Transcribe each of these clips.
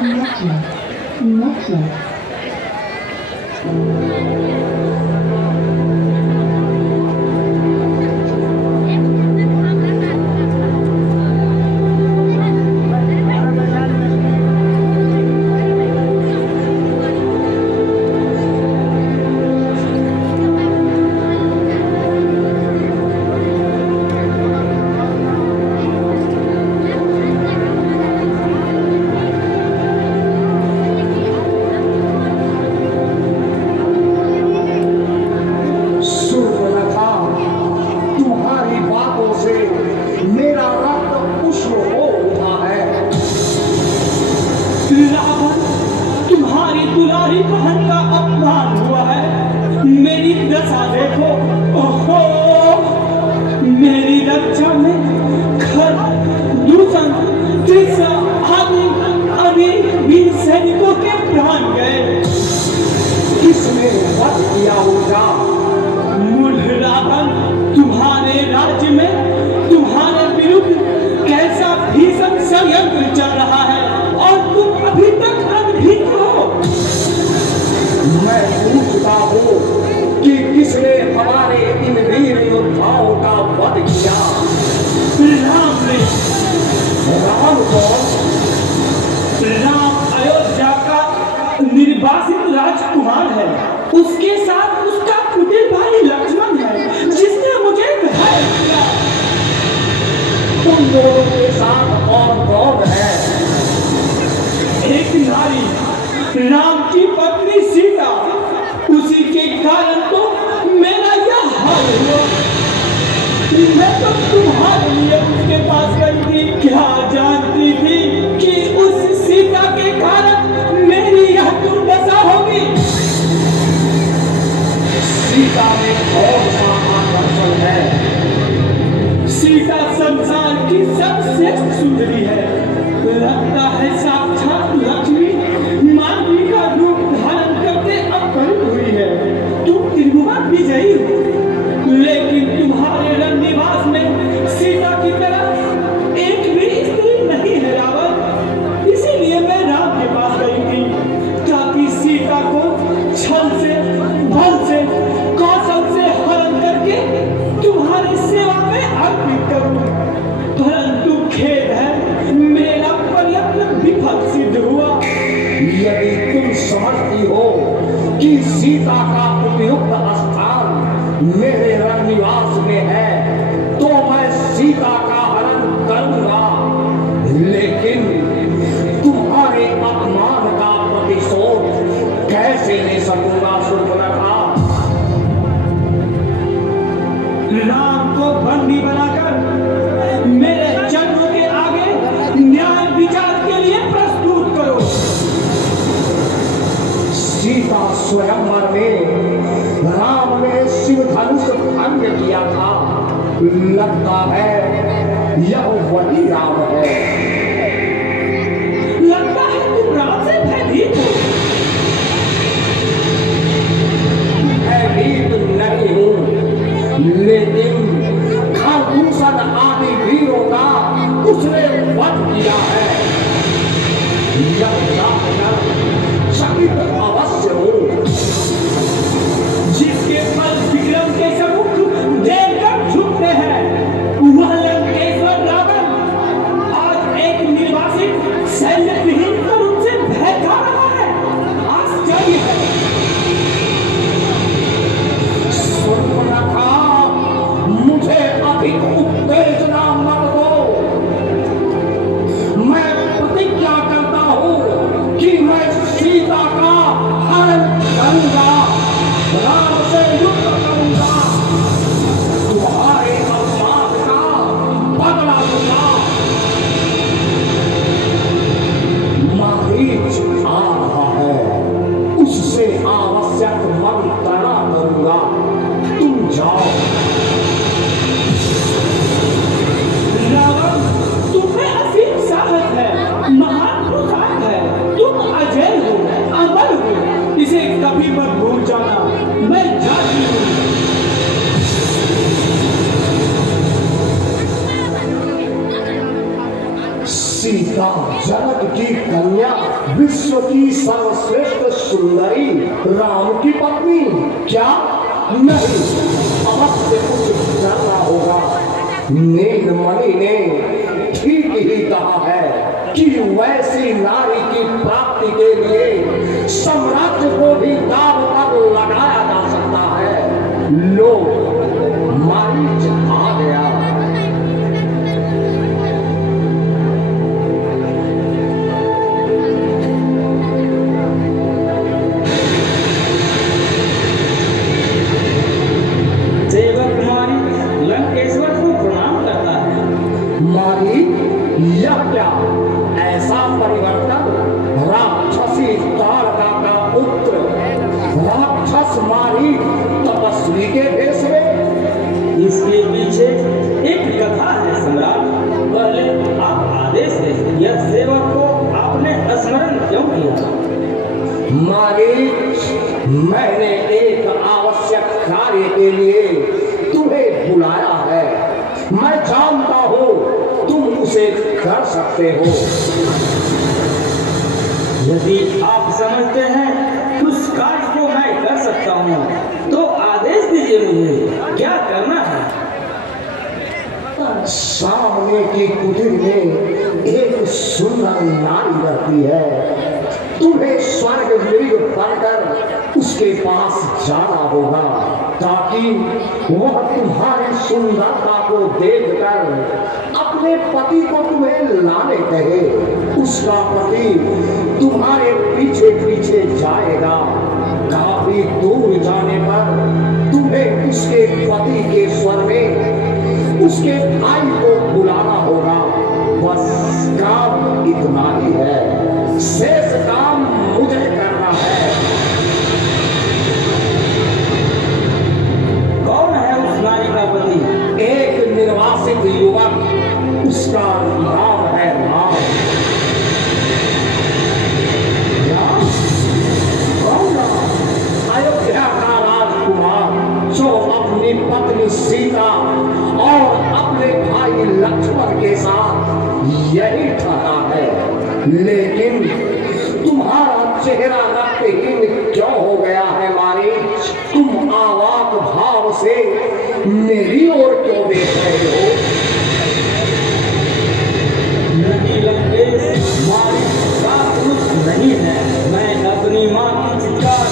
Not yet. Not yet. तुम्हारी दुलारी बहन का अपमान हुआ है। मेरी दशा देखो, ओहो, मेरी रक्षा में खर दूषण त्रिशा आदि अभी वीर सैनिकों के प्राण गए। किसने वध किया होगा? मूढ़ रावण, तुम्हारे राज्य में तुम्हारे विरुद्ध कैसा भीषण षड्यंत्र चल रहा है और तुम अभी तक अनभिज्ञ हो। मैं पूछता हूँ कि किसने हमारे इन वीर योद्धाओं का वध किया? राम ने। राम कौन? राम अयोध्या का निर्वासित राजकुमार है। उसके साथ उसका कुटिल भाई लक्ष्मण है, जिसने मुझे घायल किया। तुम दोनों के साथ और कौन है? एक नारी, राम की पत्नी सीता, उसी के कारण तो मेरा यह हाल हुआ। मैं तो तुम्हारे लिए उसके पास गई थी, क्या जानती थी कि उस सीता के कारण मेरी यह दुर्दशा होगी। सीता में कौन सा आकर्षण है? सीता संसार की सबसे सुंदरी है। लगता है साक्षात लक्ष्मी मानवी का रूप धारण करके अवतरित हुई है। तुम त्रिभुवन विजयी हो, लेकिन तुम्हारे रंग निवास में सीता की तरह एक भी स्त्री नहीं है रावण। इसीलिए मैं राम के पास गई थी, ताकि सीता को छल से, बल से, कौशल से हरण करके तुम्हारी सेवा में अर्पित करूं। परंतु खेद है, मेरा प्रयत्न विफल सिद्ध हुआ। यदि तुम समझती हो कि सीता का उपयुक्त स्थान मेरे रंगनिवास में है, तो मैं सीता का हरण करूंगा, लेकिन तुम्हारे अपमान का प्रतिशोध कैसे ले सकूंगा? सुर्पनखा, राम को बंदी बनाकर मेरे चरणों के आगे न्याय विचार के लिए प्रस्तुत करो। सीता स्वयंवर में राम ने शिव धनुष भंग किया था। लगता है यह वही राम है। लगता है तुम राम से भयभीत हो। भयभीत नहीं हूँ, लेकिन खरदूषण आदि वीरों का उसने वध किया है। यह जानकर चकित अवश्य हो। जिसके फल विक्रम के सम्मुख देखकर झुकते हैं, वह लंकेश्वर रावण आज एक जनक की कन्या, विश्व की सर्वश्रेष्ठ सुंदरी, राम की पत्नी? क्या नहीं, अवश्य कुछ करना होगा। नीलमणि ने ठीक ही कहा है कि वैसी नारी की प्राप्ति के लिए साम्राज्य को भी दांव पर लगाया जा सकता है। लो, मारीच आ गया। सेवक मारी लंकेश्वर को प्रणाम करता है। मारी, यह क्या ऐसा परिवर्तन? राक्षसी तारका का पुत्र राक्षस मारी तपस्वी के भेष में? इसके पीछे एक कथा है सम्राट। पहले आप आदेश दें, यह सेवक को आपने स्मरण क्यों किया? मारी, मैंने एक आवश्यक कार्य के लिए तुम्हें बुलाया है। मैं जानता हूं तुम उसे कर सकते हो। यदि आप समझते हैं उस कार्य को मैं कर सकता हूँ तो आदेश दीजिए मुझे, क्या करना है? सामने की कुटीर में एक सुंदर नारी रहती है। तुम्हें स्वर्ग मृग बनकर उसके पास जाना होगा ताकि वह तुम्हारी सुंदरता को देखकर अपने पति को तुम्हें लाने कहे। उसका पति तुम्हारे पीछे पीछे जाएगा। काफी दूर जाने पर तुम्हें उसके पति के स्वर में उसके भाई को बुलाना होगा। बस काम इतना ही है, शेष काम मुझे करना है। कौन है उस नारी का पति? एक निर्वासित युवक, उसका नाम है राम। राम? कौन राम? अयोध्या का राजकुमार जो अपनी पत्नी सीता और अपने भाई लक्ष्मण के साथ यही ठहरा है। लेकिन तुम्हारा चेहरा रक्तहीन क्यों हो गया है मारी? तुम आवाक भाव से मेरी ओर क्यों देख रहे हो? नहीं लंकेश, मारी बात कुछ नहीं है। मैं अपनी माँ की चित्कार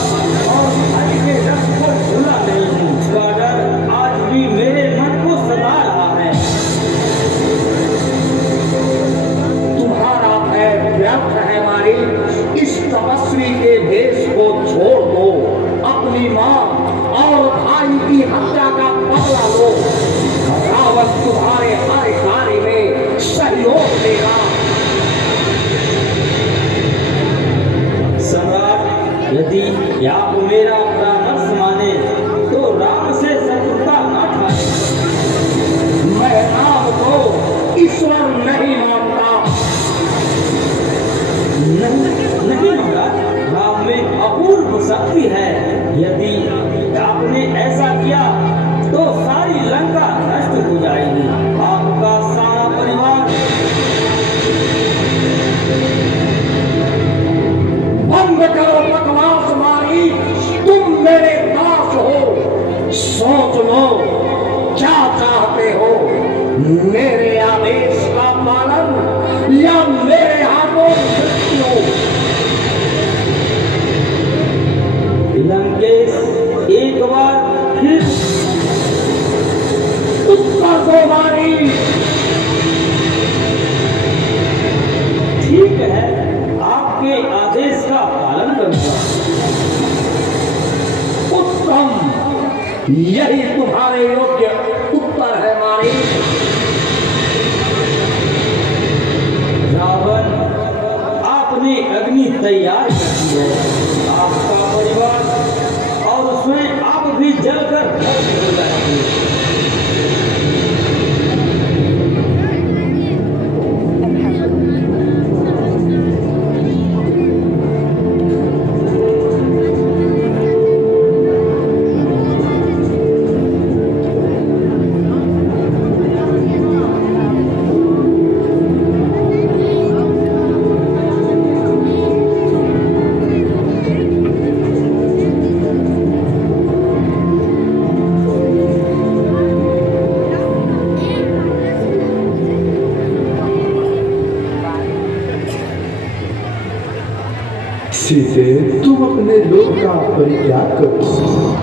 और भाई के रक्त को भूला नहीं हूँ। उसका डर आज भी मेरे मन को सता रहा है। तुम्हारा भय व्यर्थ है मारी। इस तपस्वी के भेष को छोड़ दो। अपनी माँ और भाई की हत्या का बदला लो। रावण तुम्हारे हर कार्य में सहयोग देगा। सम्राट, यदि आप मेरा परामर्श माने तो राम से शत्रुता न ठाने। मैं राम को ईश्वर नहीं मानता। नहीं महाराज, राम में अपूर्व शक्ति है। यदि आपने ऐसा किया तो सारी लंका नष्ट हो जाएगी। आपका सारा परिवार। बंद करो बकवास मारी। तुम मेरे दास हो। सोच लो क्या चाहते हो, मेरे आदेश का पालन या मेरे हाथों मृत्यु? लंकेश, एक बार फिर उत्तर दो मारी। ठीक है, आपके आदेश का पालन करूंगा। उत्तम, यही तुम्हारे योग्य उत्तर है मारी। रावण, आपने अग्नि तैयार कर दी है। आपका परिवार और उसमें आप भी जलकर नष्ट हो जाएंगे। सीते तुम अपने लोक का परित्याग करो।